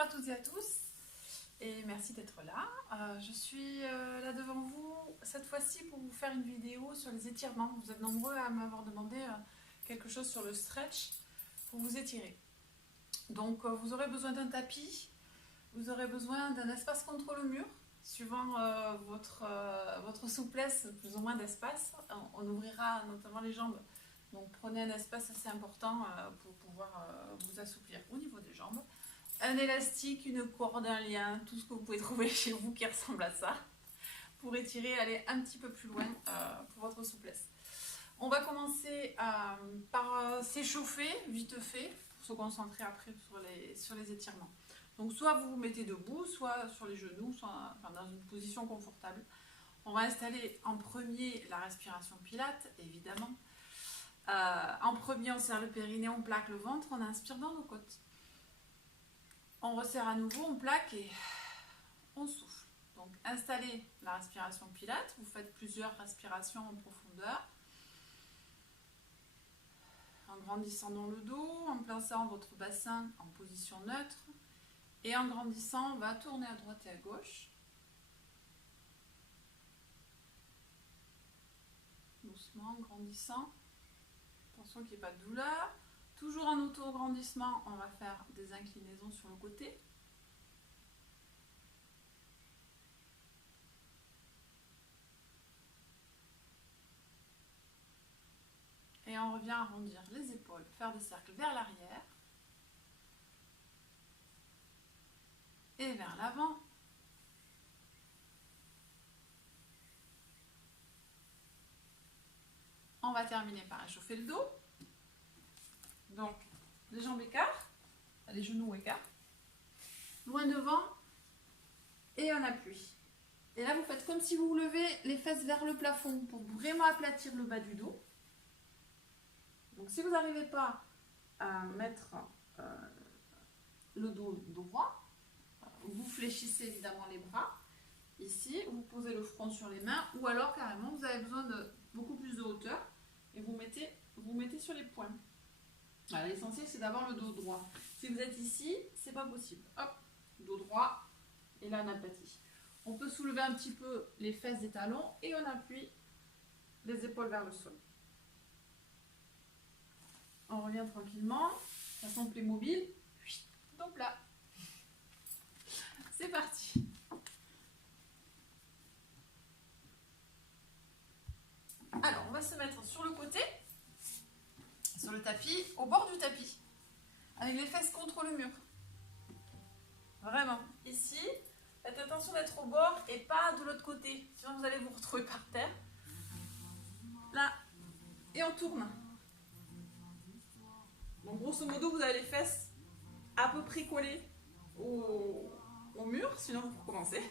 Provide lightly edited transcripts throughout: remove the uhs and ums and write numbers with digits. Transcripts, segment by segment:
à toutes et à tous et merci d'être là. Je suis là devant vous cette fois-ci pour vous faire une vidéo sur les étirements. Vous êtes nombreux à m'avoir demandé quelque chose sur le stretch pour vous étirer. Donc vous aurez besoin d'un tapis, vous aurez besoin d'un espace contre le mur, suivant votre souplesse, plus ou moins d'espace. On ouvrira notamment les jambes, donc prenez un espace assez important pour pouvoir vous assouplir au niveau des jambes. Un élastique, une corde, un lien, tout ce que vous pouvez trouver chez vous qui ressemble à ça, pour étirer, aller un petit peu plus loin pour votre souplesse. On va commencer par s'échauffer vite fait, pour se concentrer après sur les étirements. Donc soit vous vous mettez debout, soit sur les genoux, soit dans une position confortable. On va installer en premier la respiration Pilates, évidemment. En premier, on serre le périnée, on plaque le ventre, on inspire dans nos côtes. On resserre à nouveau, on plaque et on souffle. Donc installez la respiration Pilates, vous faites plusieurs respirations en profondeur. En grandissant dans le dos, en plaçant votre bassin en position neutre. Et en grandissant, on va tourner à droite et à gauche. Doucement, en grandissant. Attention qu'il n'y ait pas de douleur. Toujours en auto-grandissement, on va faire des inclinaisons sur le côté. Et on revient arrondir les épaules, faire des cercles vers l'arrière. Et vers l'avant. On va terminer par échauffer le dos. Donc, les jambes écartent, les genoux écarts. Loin devant. Et on appuie. Et là, vous faites comme si vous levez les fesses vers le plafond pour vraiment aplatir le bas du dos. Donc, si vous n'arrivez pas à mettre le dos droit, vous fléchissez évidemment les bras. Ici, vous posez le front sur les mains ou alors carrément, vous avez besoin de beaucoup plus de hauteur et vous mettez sur les poings. L'essentiel, c'est d'avoir le dos droit. Si vous êtes ici, c'est pas possible. Hop, dos droit et là, on aplatit. On peut soulever un petit peu les fesses des talons et on appuie les épaules vers le sol. On revient tranquillement, façon Playmobil. Donc là, c'est parti. Alors, on va se mettre sur le côté, sur le tapis, au bord du tapis, avec les fesses contre le mur. Vraiment. Ici, faites attention d'être au bord et pas de l'autre côté, sinon vous allez vous retrouver par terre. Là, et on tourne. Donc grosso modo, vous avez les fesses à peu près collées au mur, sinon vous recommencez.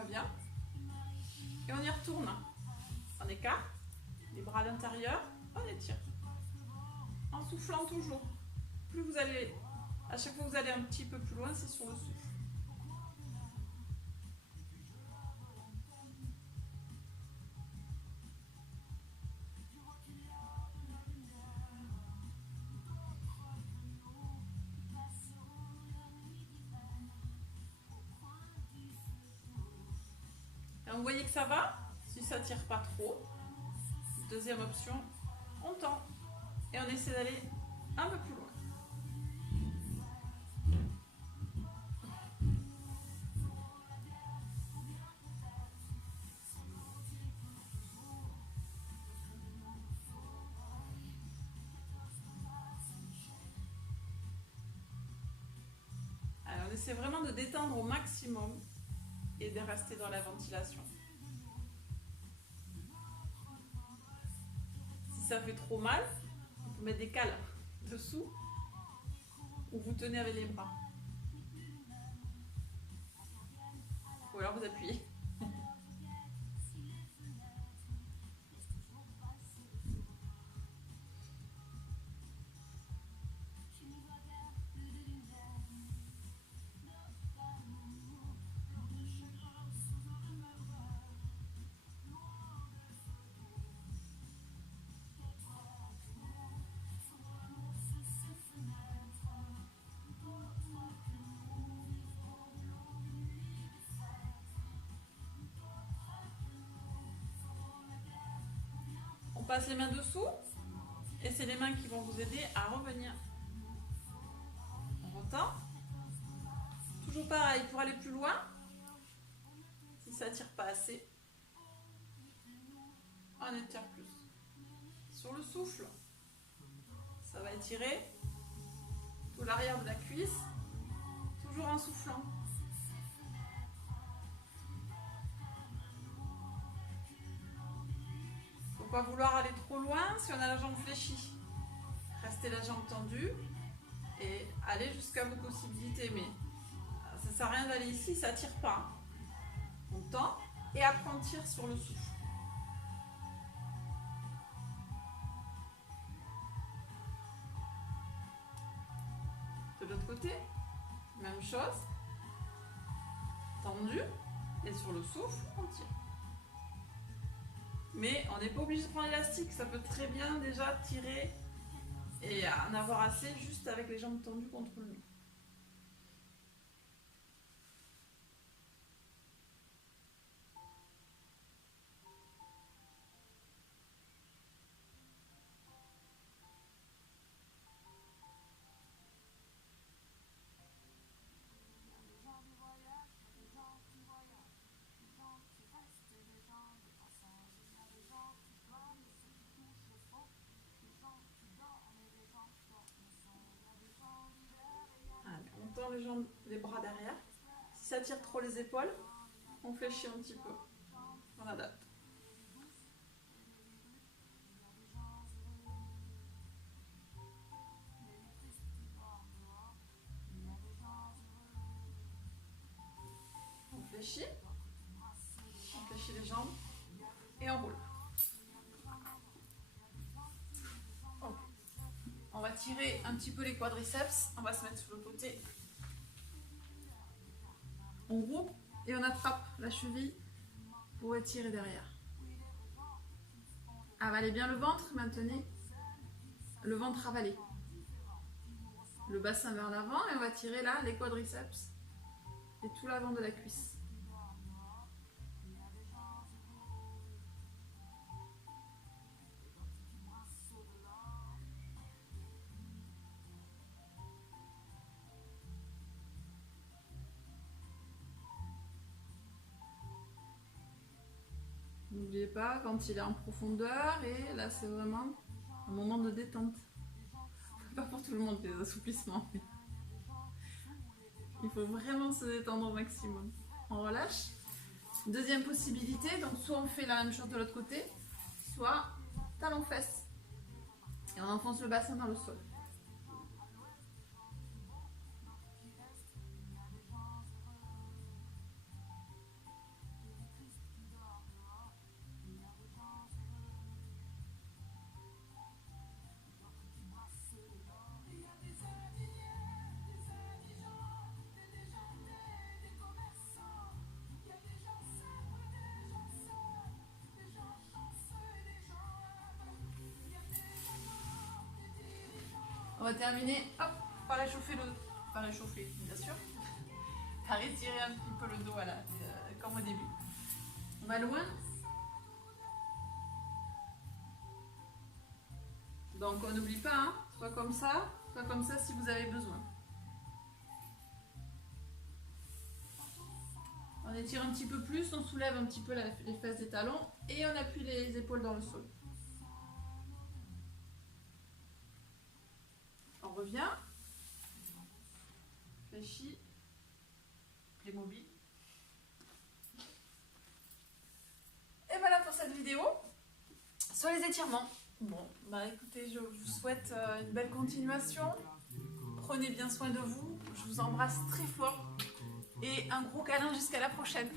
revient. Et on y retourne. On écarte, les bras à l'intérieur, on étire. En soufflant toujours. Plus vous allez, à chaque fois que vous allez un petit peu plus loin, c'est sur le souffle. Et vous voyez que ça va, si ça tire pas trop. Deuxième option, on tend et on essaie d'aller un peu plus loin. Alors, on essaie vraiment de détendre au maximum et de rester dans la ventilation. Si ça fait trop mal, on peut mettre des cales dessous ou vous tenez avec les bras. Ou alors vous appuyez. On passe les mains dessous et c'est les mains qui vont vous aider à revenir. On retend. Toujours pareil, pour aller plus loin, si ça tire pas assez, on étire plus. Sur le souffle, ça va étirer tout l'arrière de la cuisse, toujours en soufflant. Faut pas vouloir aller trop loin si on a la jambe fléchie. Restez la jambe tendue et allez jusqu'à vos possibilités. Mais ça sert à rien d'aller ici, ça tire pas. On tend et après on tire sur le souffle. De l'autre côté, même chose. Tendu et sur le souffle, on tire. Mais on n'est pas obligé de prendre l'élastique, ça peut très bien déjà tirer et en avoir assez juste avec les jambes tendues contre le mur. Les jambes, les bras derrière. Si ça tire trop les épaules, on fléchit un petit peu. On adapte. On fléchit les jambes et on roule. On va tirer un petit peu les quadriceps. On va se mettre sur le côté. On groupe et on attrape la cheville pour étirer derrière. Avalez bien le ventre, maintenez le ventre avalé. Le bassin vers l'avant et on va tirer là les quadriceps et tout l'avant de la cuisse. N'oubliez pas quand il est en profondeur et là c'est vraiment un moment de détente. Pas pour tout le monde les assouplissements. Mais il faut vraiment se détendre au maximum. On relâche. Deuxième possibilité, donc soit on fait la même chose de l'autre côté, soit talon-fesse. Et on enfonce le bassin dans le sol. On va terminer hop, par réchauffer bien sûr, par étirer un petit peu le dos comme au début. On va loin. Donc on n'oublie pas, hein, soit comme ça si vous avez besoin. On étire un petit peu plus, on soulève un petit peu les fesses des talons et on appuie les épaules dans le sol. On revient. Fléchis. Playmobil. Et voilà pour cette vidéo sur les étirements. Bon, bah écoutez, je vous souhaite une belle continuation. Prenez bien soin de vous. Je vous embrasse très fort. Et un gros câlin jusqu'à la prochaine.